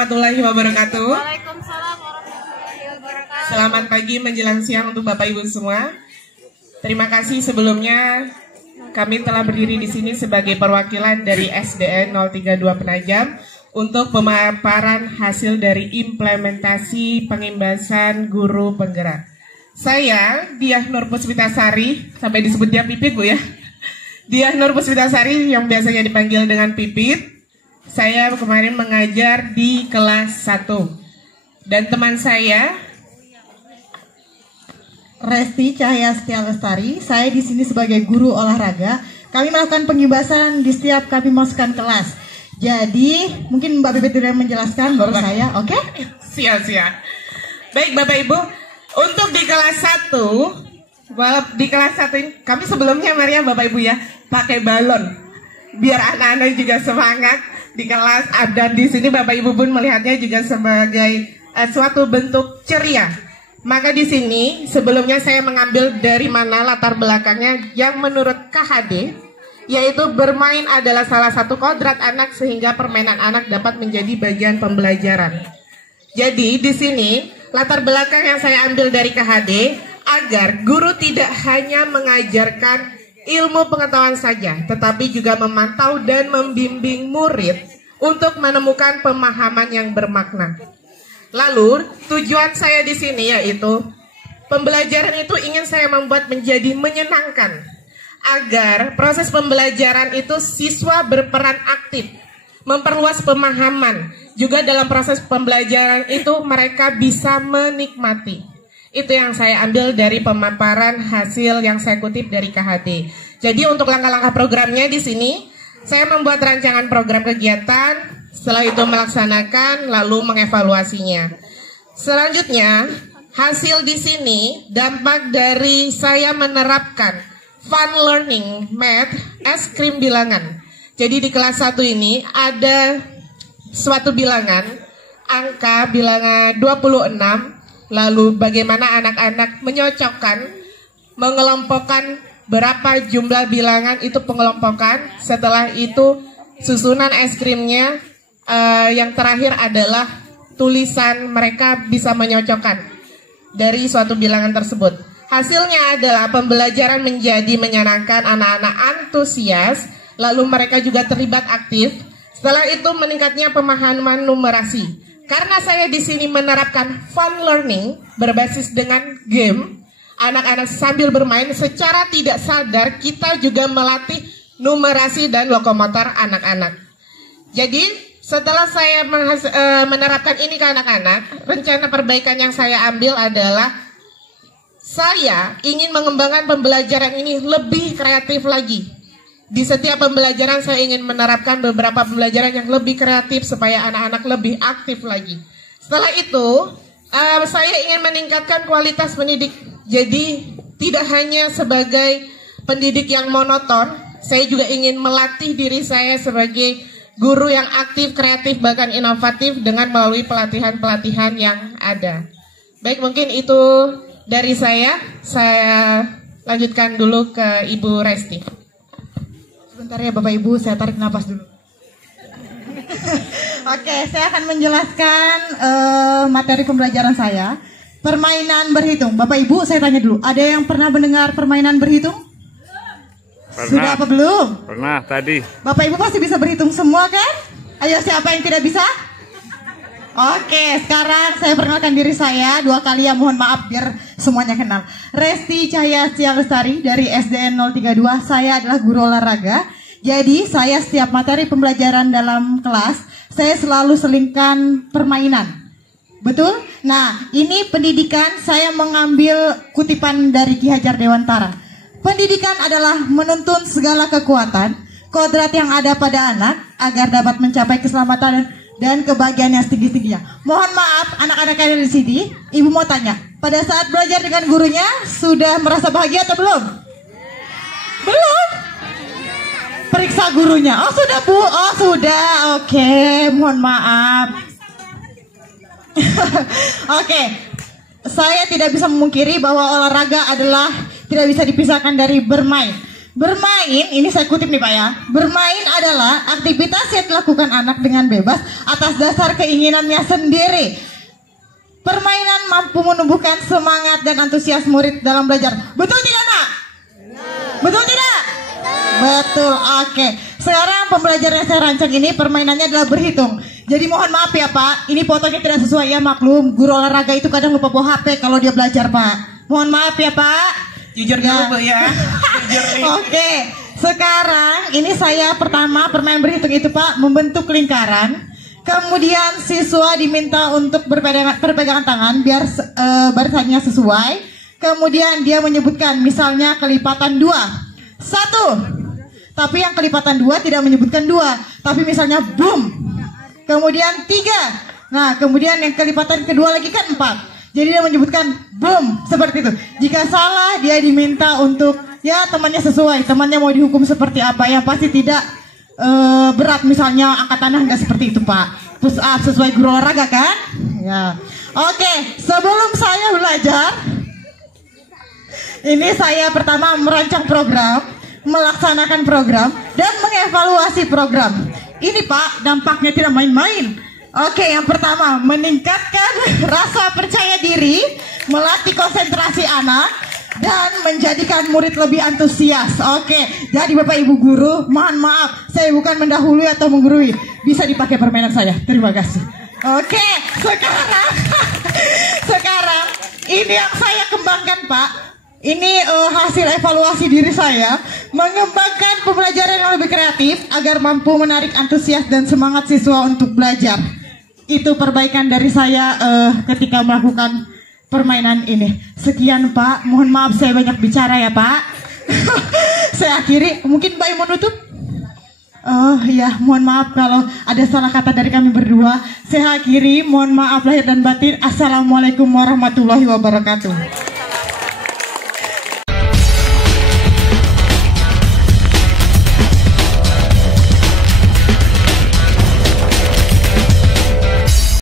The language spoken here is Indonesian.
warahmatullahi wabarakatuh. Waalaikumsalam warahmatullahi wabarakatuh. Selamat pagi menjelang siang untuk Bapak Ibu semua. Terima kasih sebelumnya kami telah berdiri di sini sebagai perwakilan dari SDN 032 Penajam untuk pemaparan hasil dari implementasi pengimbasan guru penggerak. Saya Diah Nur Puspitasari, sampai disebut dia Pipit Bu ya. Diah Nur Puspitasari yang biasanya dipanggil dengan Pipit. Saya kemarin mengajar di kelas 1. Dan teman saya Resti Cahaya Setia Lestari. Saya di sini sebagai guru olahraga. Kami melakukan pengimbasan di setiap kami masukkan kelas. Jadi mungkin Mbak Bebet sudah menjelaskan baru saya, oke? Siap. Baik Bapak Ibu, untuk di kelas 1, di kelas 1 ini kami sebelumnya Maria Bapak Ibu ya pakai balon biar anak-anak juga semangat di kelas. Dan di sini Bapak Ibu pun melihatnya juga sebagai suatu bentuk ceria. Maka di sini sebelumnya saya mengambil dari mana latar belakangnya yang menurut KHD, yaitu bermain adalah salah satu kodrat anak sehingga permainan anak dapat menjadi bagian pembelajaran. Jadi di sini latar belakang yang saya ambil dari KHD agar guru tidak hanya mengajarkan ilmu pengetahuan saja, tetapi juga memantau dan membimbing murid untuk menemukan pemahaman yang bermakna. Lalu tujuan saya di sini yaitu pembelajaran itu ingin saya membuat menjadi menyenangkan, agar proses pembelajaran itu siswa berperan aktif, memperluas pemahaman. Juga dalam proses pembelajaran itu mereka bisa menikmati. Itu yang saya ambil dari pemaparan hasil yang saya kutip dari KHD. Jadi untuk langkah-langkah programnya di sini, saya membuat rancangan program kegiatan, setelah itu melaksanakan, lalu mengevaluasinya. Selanjutnya, hasil di sini dampak dari saya menerapkan fun learning math es krim bilangan. Jadi di kelas 1 ini ada suatu bilangan, angka bilangan 26. Lalu bagaimana anak-anak menyocokkan, mengelompokkan berapa jumlah bilangan itu pengelompokan. Setelah itu susunan es krimnya, yang terakhir adalah tulisan mereka bisa menyocokkan dari suatu bilangan tersebut. Hasilnya adalah pembelajaran menjadi menyenangkan, anak-anak antusias, lalu mereka juga terlibat aktif. Setelah itu meningkatnya pemahaman numerasi. Karena saya di sini menerapkan fun learning berbasis dengan game, anak-anak sambil bermain secara tidak sadar kita juga melatih numerasi dan lokomotor anak-anak. Jadi setelah saya menerapkan ini ke anak-anak, rencana perbaikan yang saya ambil adalah saya ingin mengembangkan pembelajaran ini lebih kreatif lagi. Di setiap pembelajaran saya ingin menerapkan beberapa pembelajaran yang lebih kreatif supaya anak-anak lebih aktif lagi. Setelah itu, saya ingin meningkatkan kualitas pendidik. Jadi tidak hanya sebagai pendidik yang monoton, saya juga ingin melatih diri saya sebagai guru yang aktif, kreatif, bahkan inovatif dengan melalui pelatihan-pelatihan yang ada. Baik, mungkin itu dari saya. Saya lanjutkan dulu ke Ibu Resti. Sebentar ya Bapak Ibu, saya tarik napas dulu. Oke, saya akan menjelaskan materi pembelajaran saya. Permainan berhitung. Bapak Ibu, saya tanya dulu, ada yang pernah mendengar permainan berhitung? Pernah. Sudah apa belum? Pernah tadi. Bapak Ibu pasti bisa berhitung semua kan? Ayo, siapa yang tidak bisa? Oke, sekarang saya perkenalkan diri saya 2 kali ya, mohon maaf biar semuanya kenal. Resti Cahaya Setia Lestari dari SDN 032. Saya adalah guru olahraga. Jadi saya setiap materi pembelajaran dalam kelas, saya selalu selingkan permainan. Betul? Nah, ini pendidikan, saya mengambil kutipan dari Ki Hajar Dewantara. Pendidikan adalah menuntun segala kekuatan, kodrat yang ada pada anak agar dapat mencapai keselamatan dan kebahagiaan yang setinggi-tingginya. Mohon maaf anak-anak kalian di sini, Ibu mau tanya, pada saat belajar dengan gurunya sudah merasa bahagia atau belum? Belum? Periksa gurunya. Oh sudah Bu, oh sudah. Oke, mohon maaf. Oke, saya tidak bisa memungkiri bahwa olahraga adalah tidak bisa dipisahkan dari bermain. Bermain, ini saya kutip nih Pak ya. Bermain adalah aktivitas yang dilakukan anak dengan bebas atas dasar keinginannya sendiri. Permainan mampu menumbuhkan semangat dan antusias murid dalam belajar. Betul tidak, Nak? Betul tidak? Betul, oke. Sekarang pembelajaran yang saya rancang ini permainannya adalah berhitung. Jadi mohon maaf ya Pak, ini fotonya tidak sesuai ya, maklum. Guru olahraga itu kadang lupa bawa HP kalau dia belajar Pak. Mohon maaf ya Pak. Jujur dulu Bu ya. Jujur nih. Oke, sekarang ini saya pertama permainan berhitung itu Pak membentuk lingkaran. Kemudian siswa diminta untuk berpegangan tangan biar barisannya sesuai. Kemudian dia menyebutkan misalnya kelipatan 2. 1. Tapi yang kelipatan 2 tidak menyebutkan 2, tapi misalnya boom. Kemudian 3. Nah, kemudian yang kelipatan kedua lagi kan 4. Jadi dia menyebutkan boom, seperti itu. Jika salah dia diminta untuk ya temannya sesuai. Temannya mau dihukum seperti apa, yang pasti tidak berat, misalnya angkat tanah, nggak seperti itu Pak. Push up sesuai guru olahraga kan? Ya. Oke, sebelum saya belajar, ini saya pertama merancang program, melaksanakan program, dan mengevaluasi program. Ini Pak, dampaknya tidak main-main. Oke, yang pertama meningkatkan rasa percaya diri, melatih konsentrasi anak, dan menjadikan murid lebih antusias. Oke, jadi Bapak Ibu guru, mohon maaf, saya bukan mendahului atau menggurui. Bisa dipakai permainan saya. Terima kasih. Oke, sekarang ini yang saya kembangkan Pak. Ini hasil evaluasi diri saya, mengembangkan pembelajaran yang lebih kreatif agar mampu menarik antusias dan semangat siswa untuk belajar. Itu perbaikan dari saya ketika melakukan permainan ini. Sekian Pak, mohon maaf saya banyak bicara ya Pak. Saya akhiri, mungkin Mbak mau nutup? Oh ya, mohon maaf kalau ada salah kata dari kami berdua. Saya akhiri, mohon maaf lahir dan batin. Assalamualaikum warahmatullahi wabarakatuh.